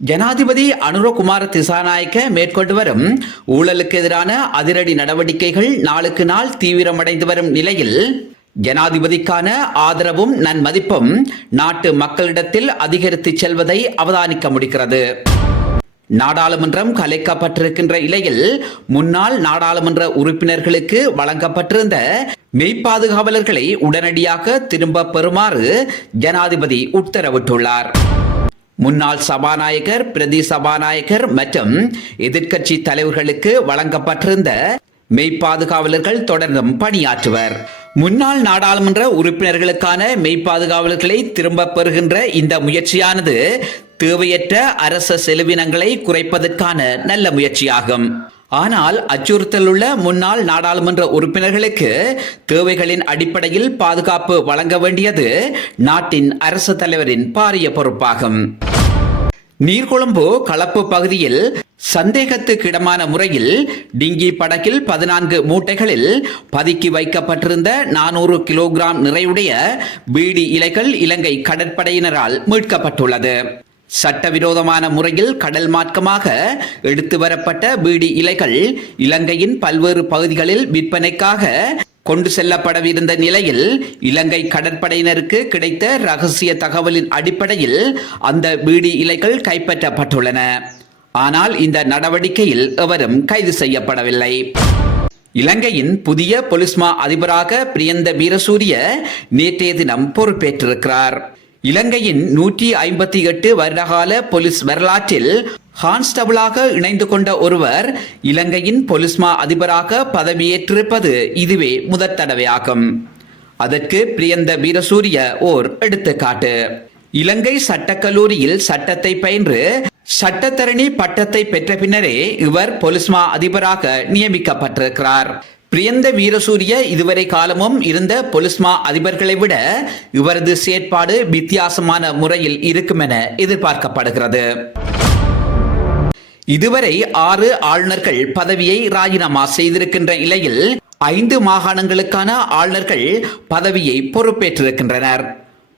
ஜனாதிபதி அனுரகுமார திசாநாயக்க மேற்கொண்டு வரும் ஊழலுக்கு எதிரான அதிரடி நடவடிக்கைகள் நாளுக்கு நாள் தீவிரமடைந்து வரும் நிலையில் ஜனாதிபதிக்கான ஆதரவும் நன்மதிப்பும் நாட்டு மக்களிடத்தில் அதிகரித்து செல்வதை அவதானிக்க முடிகிறது. நாடாளுமன்றம் கலைக்கப்பட்டிருக்கின்ற நிலையில் முன்னாள் நாடாளுமன்ற உறுப்பினர்களுக்கு வழங்கப்பட்டிருந்த மெய்ப்பாதுகாவலர்களை உடனடியாக திரும்ப பெறுமாறு ஜனாதிபதி உத்தரவிட்டுள்ளார். முன்னாள் சபாநாயகர், பிரதி சபாநாயகர் மற்றும் எதிர்க்கட்சி தலைவர்களுக்கு வழங்கப்பட்டிருந்த மெய்ப்பாதுகாவலர்கள் தொடர்ந்தும் பணியாற்றுவர். முன்னாள் நாடாளுமன்ற உறுப்பினர்களுக்கான மெய்ப்பாதுகாவலர்களை திரும்ப பெறுகின்ற இந்த முயற்சியானது தேவையற்ற அரச செலவினங்களை குறைப்பதற்கான நல்ல முயற்சியாகும். ஆனால் அச்சுறுத்தலுள்ள முன்னாள் நாடாளுமன்ற உறுப்பினர்களுக்கு தேவைகளின் அடிப்படையில் பாதுகாப்பு வழங்க வேண்டியது நாட்டின் அரசு தலைவரின் பாரிய பொறுப்பாகும். நீர்கொழும்பு களப்பு பகுதியில் சந்தேகத்துக்கிடமான முறையில் டிங்கி படகில் 14 மூட்டைகளில் பதுக்கி வைக்கப்பட்டிருந்த 400 கிலோகிராம் நிறையுடைய பீடி இலைகள் இலங்கை கடற்படையினரால் மீட்கப்பட்டுள்ளது. சட்டவிரோதமான முறையில் கடல் மார்க்கமாக எடுத்து வரப்பட்ட பீடி இலைகள் இலங்கையின் பல்வேறு பகுதிகளில் விற்பனைக்காக கொண்டு செல்லப்படவிருந்த நிலையில் இலங்கை கடற்படையினருக்கு கிடைத்த ரகசிய தகவலின் அடிப்படையில் அந்த பீடி இலைகள் கைப்பற்றப்பட்டுள்ளன. ஆனால் இந்த நடவடிக்கையில் எவரும் கைது செய்யப்படவில்லை. இலங்கையின் புதிய பொலிஸ்மா அதிபராக பிரியந்த வீரசூரிய நேற்றைய தினம் பொறுப்பேற்றிருக்கிறார். இலங்கையின் 158 வருடகால போலீஸ் வரலாற்றில் கான்ஸ்டபிளாக இணைந்து கொண்ட ஒருவர் இலங்கையின் பொலிஸ்மா அதிபராக பதவியேற்றிருப்பது இதுவே முதற் தடவையாகும். அதற்கு பிரியந்த வீரசூரிய ஓர் எடுத்துக்காட்டு. இலங்கை சட்டக்கல்லூரியில் சட்டத்தை பயின்று சட்டத்தரணி பட்டத்தை பெற்ற பின்னரே இவர் பொலிஸ்மா அதிபராக நியமிக்கப்பட்டிருக்கிறார். பிரியந்த வீரசூரிய இதுவரை காலமும் இருந்த பொலிஸ்மா அதிபர்களை விட இவரது செயற்பாடு வித்தியாசமான முறையில் இருக்கும் என எதிர்பார்க்கப்படுகிறது. இதுவரை 6 ஆளுநர்கள் பதவியை ராஜினாமா செய்திருக்கின்ற நிலையில் 5 மாகாணங்களுக்கான ஆளுநர்கள் பதவியை பொறுப்பேற்றிருக்கின்றனர்.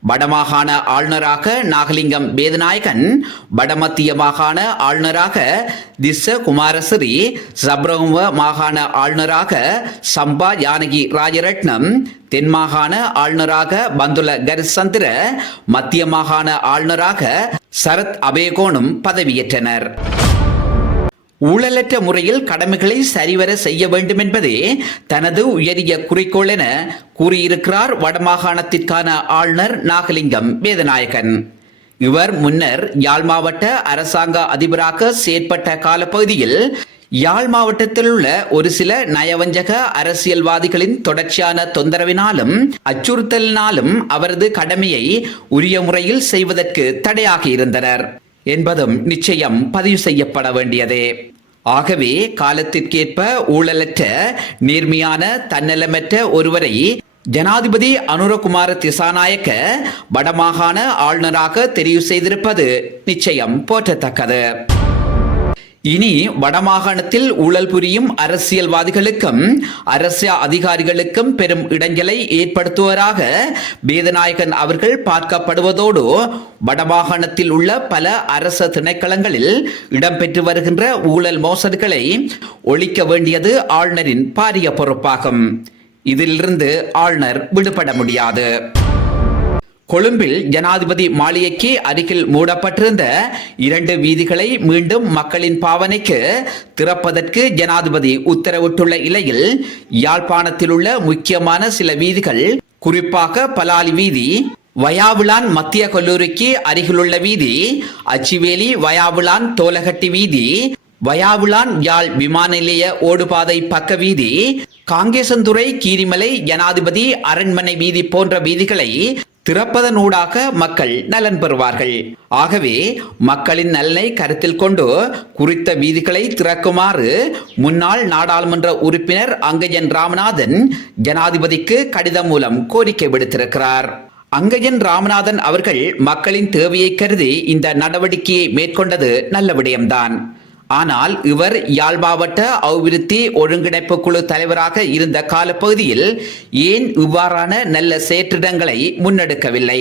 வடமாகாண ஆளுநராக நாகலிங்கம் வேதநாயகன், வடமத்திய மாகாண ஆளுநராக திஸ்ஸ குமாரசிறி, சப்ரகமுவ மாகாண ஆளுநராக சம்பா யானகி ராஜரட்னம், தென் மாகாண ஆளுநராக பந்துல கரிசந்திர, மத்திய மாகாண ஆளுநராக சரத் அபேகோனும் பதவியேற்றனர். ஊழலற்ற முறையில் கடமைகளை சரிவர செய்ய வேண்டும் என்பதே தனது உயரிய குறிக்கோள் என கூறியிருக்கிறார் வடமாகாணத்திற்கான ஆளுநர் நாகலிங்கம் வேதநாயகன். இவர் முன்னர் யாழ் மாவட்ட அரசாங்க அதிபராக செயற்பட்ட காலப்பகுதியில் யாழ் மாவட்டத்தில் உள்ள ஒரு சில நயவஞ்சக அரசியல்வாதிகளின் தொடர்ச்சியான தொந்தரவினாலும் அச்சுறுத்தலினாலும் அவரது கடமையை உரிய முறையில் செய்வதற்கு தடையாக இருந்தனர் என்பதும் நிச்சயம் பதிவு செய்யப்பட வேண்டியதே. ஆகவே காலத்திற்கேற்ப ஊழலற்ற நேர்மையான தன்னலமற்ற ஒருவரை ஜனாதிபதி அனுரகுமார திசாநாயக்க வடமாகாண ஆளுநராக தெரிவு செய்திருப்பது நிச்சயம் போற்றத்தக்கது. இனி வடமாகாணத்தில் ஊழல் புரியும் அரசியல்வாதிகளுக்கும் அரசு அதிகாரிகளுக்கும் பெரும் இடைஞ்சலை ஏற்படுத்துவராக வேதநாயகன் அவர்கள் பார்க்கப்படுவதோடு வடமாகாணத்தில் உள்ள பல அரச திணைக்களங்களில் இடம்பெற்று வருகின்ற ஊழல் மோசடிகளை ஒழிக்க வேண்டியது ஆளுநரின் பாரிய பொறுப்பாகும். இதிலிருந்து ஆளுநர் விடுபட முடியாது. கொழும்பில் ஜனாதிபதி மாளிகைக்கு அருகில் மூடப்பட்டிருந்த 2 வீதிகளை மீண்டும் மக்களின் பாவனைக்கு திறப்பதற்கு ஜனாதிபதி உத்தரவிட்டுள்ள நிலையில் யாழ்ப்பாணத்தில் உள்ள முக்கியமான சில வீதிகள், குறிப்பாக பலாலி வீதி, வயாவுலான் மத்திய கல்லூரிக்கு அருகிலுள்ள வீதி, அச்சிவேலி வயாவுலான் தோலகட்டி வீதி, வயாவுலான் யாழ் விமான நிலைய ஓடுபாதை பக்க வீதி, காங்கேசந்துறை கீரிமலை ஜனாதிபதி அரண்மனை வீதி போன்ற வீதிகளை திறப்பதனூடாக மக்கள் நலன் பெறுவார்கள். ஆகவே மக்களின் நலனை கருத்தில் கொண்டு குறித்த வீதிகளை திறக்குமாறு முன்னாள் நாடாளுமன்ற உறுப்பினர் அங்கஜன் ராமநாதன் ஜனாதிபதிக்கு கடிதம் மூலம் கோரிக்கை விடுத்திருக்கிறார். அங்கஜன் ராமநாதன் அவர்கள் மக்களின் தேவையை கருதி இந்த நடவடிக்கையை மேற்கொண்டது நல்ல விடயம்தான். ஆனால் இவர் யாழ் மாவட்ட அபிவிருத்தி ஒருங்கிணைப்பு குழு தலைவராக இருந்த காலப்பகுதியில் ஏன் இவ்வாறான நல்ல செயற்றிடங்களை முன்னெடுக்கவில்லை?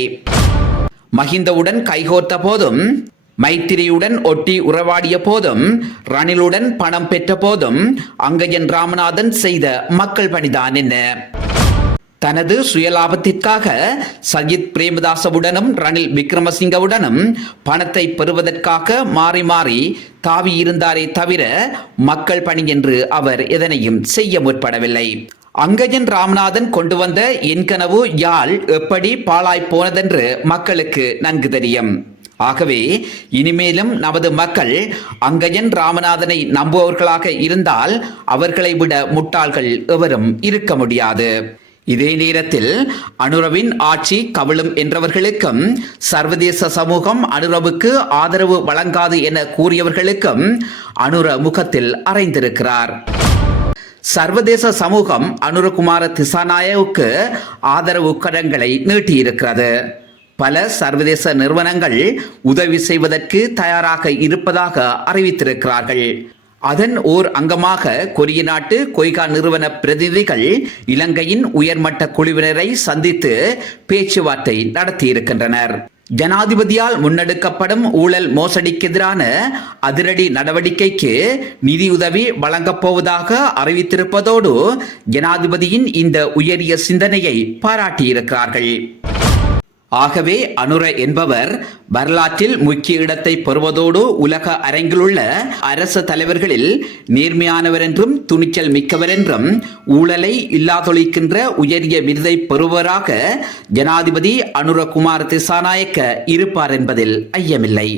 மஹிந்தவுடன் கைகோர்த்த போதும் மைத்திரியுடன் ஒட்டி உறவாடிய போதும் ரணிலுடன் பணம் பெற்ற போதும் அங்கஜன் ராமநாதன் செய்த மக்கள் பணிதான் என்ன? தனது சுயலாபத்திற்காக சஜித் பிரேமதாசவுடனும் ரணில் விக்ரமசிங்கவுடனும் பணத்தை பெறுவதற்காக மாறி மாறி தாவி இருந்தாரே தவிர மக்கள் பணி என்று அவர் எதனையும் செய்ய முற்படவில்லை. அங்கஜன் ராமநாதன் கொண்டு வந்த என் கனவு யாழ் எப்படி பாழாய் போனதென்று மக்களுக்கு நன்கு தெரியும். ஆகவே இனிமேலும் நமது மக்கள் அங்கஜன் ராமநாதனை நம்புபவர்களாக இருந்தால் அவர்களை விட முட்டாள்கள் எவரும் இருக்க முடியாது. இதே நேரத்தில் அனுரவின் ஆட்சி கவிழும் என்றவர்களுக்கும் சர்வதேச சமூகம் அனுரவுக்கு ஆதரவு வழங்காது என கூறியவர்களுக்கும் அனுர முகத்தில் அறைந்திருக்கிறார். சர்வதேச சமூகம் அனுரகுமார திசாநாயவுக்கு ஆதரவு கரங்களை நீட்டியிருக்கிறது. பல சர்வதேச நிறுவனங்கள் உதவி செய்வதற்கு தயாராக இருப்பதாக அறிவித்திருக்கிறார்கள். அதன் ஓர் அங்கமாக கொரிய நாட்டு கொய்கா நிறுவன பிரதிநிதிகள் இலங்கையின் உயர்மட்ட குழுவினரை சந்தித்து பேச்சுவார்த்தை நடத்தியிருக்கின்றனர். ஜனாதிபதியால் முன்னெடுக்கப்படும் ஊழல் மோசடிக்கு எதிரான அதிரடி நடவடிக்கைக்கு நிதியுதவி வழங்கப் போவதாக அறிவித்திருப்பதோடு ஜனாதிபதியின் இந்த உயரிய சிந்தனையை பாராட்டியிருக்கிறார்கள். ஆகவே அனுர என்பவர் வரலாற்றில் முக்கிய இடத்தை பெறுவதோடு உலக அரங்கிலுள்ள அரசு தலைவர்களில் நேர்மையானவர் என்றும் துணிச்சல் மிக்கவர் என்றும் ஊழலை இல்லாதொழிக்கின்ற உயரிய விருதை பெறுவராக ஜனாதிபதி அனுரகுமார திசாநாயக்க இருப்பார் என்பதில் ஐயமில்லை.